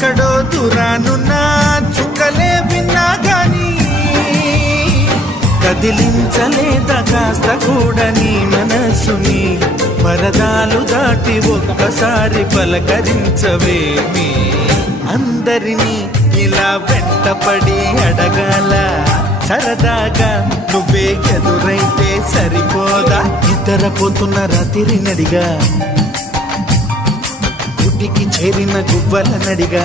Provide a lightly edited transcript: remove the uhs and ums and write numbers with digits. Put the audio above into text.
ఎక్కడో దూరానున్నా చుక్కలే విన్నా గాని కదిలించలేదా కాస్త కూడా నీ మనసుని పరదాలు దాటి ఒక్కసారి పలకరించవేమి అందరినీ ఇలా వెంటపడి అడగాల సరదాగా నువ్వే ఎదురైతే సరిపోదా నిద్రపోతున్న రాత్రి నడిగా గుడికి చేరిన గువ్వల నడిగా